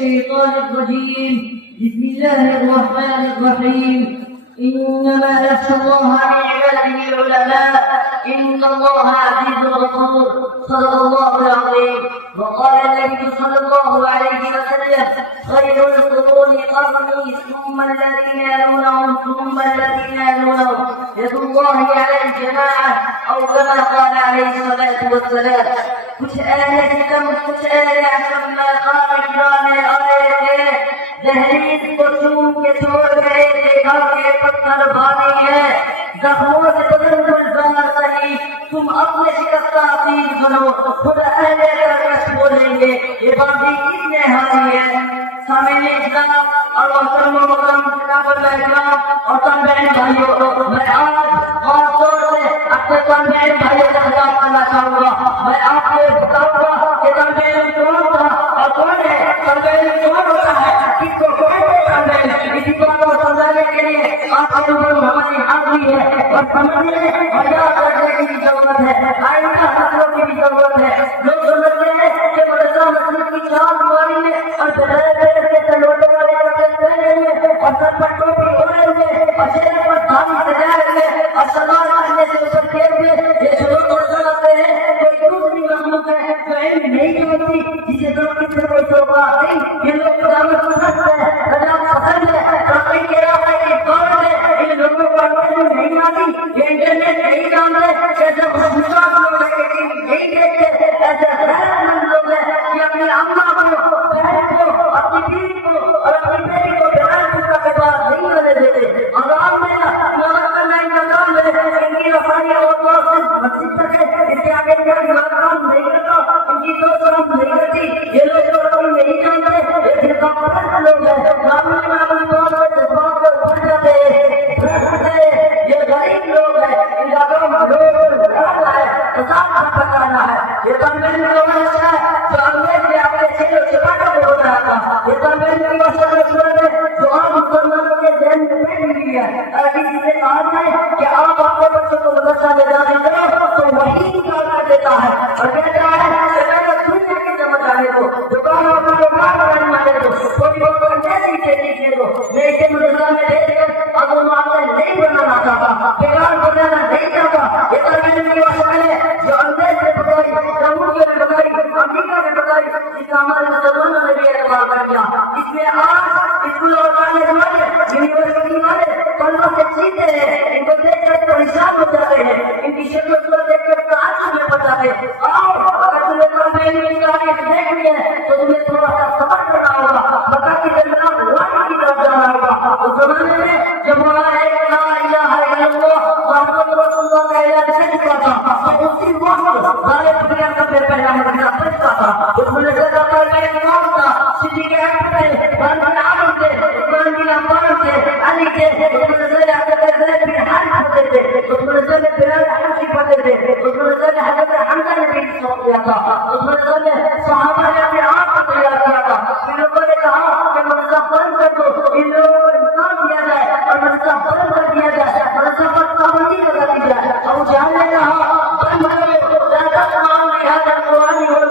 الشيطان الرجيم. بسم الله الرحمن الرحيم. إنما يخشى الله من عباده العلماء. إن الله عزيز غفور. صدق الله العظيم. وقال النبي صلى الله عليه وسلم: خير القرون قرني ثم الذين يلونهم ثم الذين يلونهم، يد الله على الجماعة، أو كما قال عليه الصلاة والسلام. کچھ اہل ستم، کچھ اہل عشم میں خواب گرانے آئے تھے، دہلیز کو چوم کے چھوڑ گئے، دیکھا کہ پتھر بھاری ہے، زخموں سے بلند الزار سہی، تم اپنے شکستہ عقیل بنو، خود اہل کرکش بولیں گے یہ بازی کس نے ہاری ہے۔ سامعین اسلام اور محترم و مکرم جناب اکرام اور طالب بھائیوں، میں آج خاص طور سے اپنے طالب بھائیوں سے خطاب کرنا چاہوں گا۔ میں آپ کو بتاؤں گا کہ طالب علم کون تھا اور کون ہے، طالب علم کون ہوتا ہے، کس کو کون ہوتا ہے۔ اسی بات کو سمجھانے کے لیے آپ کے اوپر ہماری حاضری ہے اور سمجھنے اور یاد رکھنے کی بھی ضرورت ہے، آئندہ نسلوں کی بھی ضرورت ہے۔ لوگ سمجھتے ہیں کہ مدرسہ مسجد کی چار دیواری میں اور بغیر سے لوٹے والے کپڑے پہنے ہوئے اور سر پر ٹوپی اوڑھے ہوئے اور چہرے پر دھاڑی سجائے ہوئے اور سلوار پہننے سے اوپر کیے ہوئے یہ جو لوگ سمجھتے ہیں کوئی دوسری مخلوق ہے جو علم نہیں جانتی، جسے دوسری سے کوئی توقع نہیں، یہ لوگ قدامت پسند ہے، رجاعت پسند ہے، ترقی کے راستے کی دوڑ ہے۔ ان لوگوں کو علم نہیں آتی، یہ انٹرنیٹ نہیں جانتے، ایسے خصوصیات لوگ ہیں کہ نہیں دیکھتے، ایسے غیر مند لوگ ہیں کہ اپنی اماں کو، بہن کو، اپنی بیوی کو اور اپنی بیٹی کو بغیر خطہ کے بعد نہیں ہونے دیتے۔ اذان میں نماز کرنا ان کا کام ہے، ان کی رسائی اور مسجد تک ہے، اس کے آگے ان کا کام نہیں کرتا، ان کی دو کام نہیں کرتی۔ یہ لوگ تو کبھی نہیں جانتے، یہ جذبہ پرست لوگ ہیں، معمولی معمولی بات پر جذبات کو بڑھ جاتے ہیں، یہ غریب لوگ ہیں، ان کا کام لوگ لڑانا ہے، فساد پھیلانا ہے۔ یہ تنظیم لوگ ایسا ہے جو انگریز نے اپنے چہرے چپاٹوں کو بنایا تھا۔ یہ تنظیم کی مسئلہ صورت ہے جو عام مسلمانوں کے ذہن میں بیٹھ گئی ہے۔ اگر کسی سے کہا جائے کہ آپ اپنے بچوں کو مدرسہ میں داخل کرو تو وہی نکال کر دیتا ہے اور کہتا ہے کہ پہلے دنیا کی سمجھ آنے دو، دکان اور کاروبار بنانے والے دو، کوئی بہت انگریزی سیکھنے دو۔ میں اسے مدرسہ میں بھیج کر اگر معاملہ نہیں بنانا چاہتا، بیکار بنانا نہیں چاہتا۔ یہ تنظیم کی مسئلہ ہے جو انگریز سے پکڑائی، جمہوریہ میں پکڑائی، امریکہ میں پکڑائی، اس کا ہمارے مسلمانوں نے بھی اعتبار کر دیا۔ اس میں آج اسکول اور کالج والے، یونیورسٹی والے پلوں سے چیتے ہیں، ان کو دیکھ کر پریشان ہو جاتے ہیں، ان کی شکل کو دیکھ کر تعجب میں پڑ جاتے ہیں۔ آؤ اگر تمہیں طالب علم کی تاریخ دیکھنی ہے تو تمہیں تھوڑا سا صبر کرنا ہوگا، مکہ کی جنگات واقعی کی طرف جانا ہوگا۔ اس زمانے میں جب مولانا لا الہ الا اللہ محمد رسول اللہ کا اعلان کر چکا تھا تو اسی وقت سارے دنیا کا پہلا مدرسہ بچتا تھا۔ اس مدرسے کا پہلا امام تھا صدیق اکبر تھے، عثمان بن عفان تھے، عثمان بن عفان تھے، علی تھے۔ اس مدرسے میں حضرت زید بن حارثہ پڑھتے تھے، اس مدرسے میں بلال حبشی پڑھتے تھے، اس مدرسے میں حضرت حمزہ نے بھی سوچ لیا تھا، اس مدرسے میں صحابہ نے اپنے آپ کو تیار کیا تھا۔ ان لوگوں نے کہا کہ مدرسہ بند کر دو، ان لوگوں کو نکال دیا جائے اور مدرسہ بند کر دیا جائے، مدرسہ پر پابندی لگا دی جائے۔ ابو جہل نے کہا بند کرو، زیادہ تمام لہٰذا قرآن اور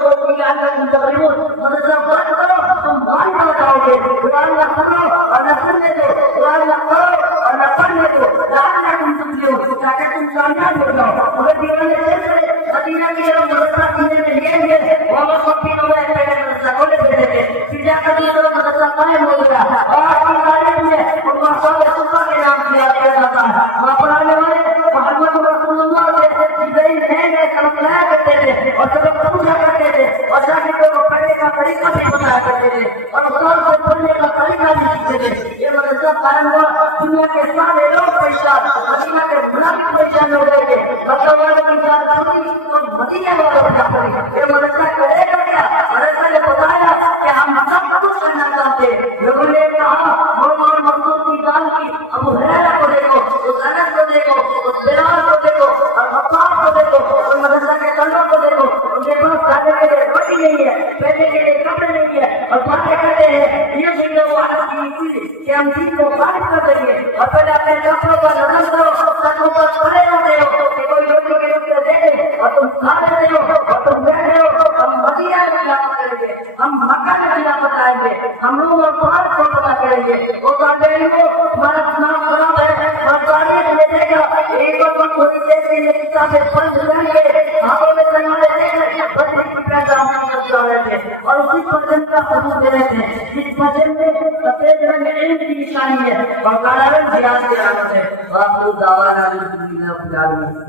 مدرسہ بند کرو، تم مال نہ لگاؤ گے، قرآن نہ پڑھو اور نہ سننے دو، قرآن نہ پڑھو اور نہ پڑھنے دو، لعلکم تفلحون، تاکہ تم کامیاب ہو جاؤ۔ مگر دیوانے سے مدینہ کی طرف مدرسہ سینے میں لیے ہوئے وہاں خطیبوں میں پہلے مدرسہ کھولے بیٹھے تھے، پھر جا کر یہ لوگ مدرسہ قائم ہو گیا اور آج کی تاریخ میں ان کو صحابہ صفا کے نام سے یاد کیا جاتا ہے۔ وہاں پڑھانے والے محمد رسول اللہ سے جبرائیل نئے نئے سبق لایا کرتے تھے اور سبق پوچھا کرتے تھے اور شاگردوں کو پڑھنے کا طریقہ بھی بتایا کرتے تھے اور استاد سے پڑھنے کا طریقہ بھی سیکھتے تھے۔ یہ مدرسہ قائم ہوا، دنیا کے سارے لوگ پریشان، مدینہ کے منافق پریشان ہو گئے تھے، مکہ والوں کی جان چھوٹی اور مدینہ والوں کی جان پڑی۔ یہ مدرسہ کرے گا کیا؟ مدرسہ نے بتایا کہ ہم سب کچھ کرنا چاہتے ہیں۔ لوگوں نے کہا محمد مقصود کی جان کی، ابو ہریرہ کو دیکھو، اس انس کو دیکھو، اس بلال کو دیکھو اور خباب کو دیکھو، اور مدرسہ کے طلبہ کو دیکھو، ان کے پاس کھانے کے لیے روٹی نہیں ہے، پہننے کے لیے کپڑے نہیں ہے اور باتیں کرتے ہیں یہ کہ ہم چیز کو خارج کر دیں گے اور ہم لوگ الفاظ کو پتا کریں گے. وہ طالب علم کو ہمارا نام خراب ہے اور تعلیم لے دے گا ایک وقت تھوڑی دیر کے لیے کتابیں پڑھ لیں گے ہاتھوں میں تنگا لے گے بس ایک پیسہ ہم کرتے رہے تھے اور اسی پرجن کا حکم دے رہے تھے. جس پرجن میں سفید رنگ علم کی نشانی ہے اور کالا رنگ جہاد کی علامت ہے. واخر دعوانا الحمد للہ رب العالمین.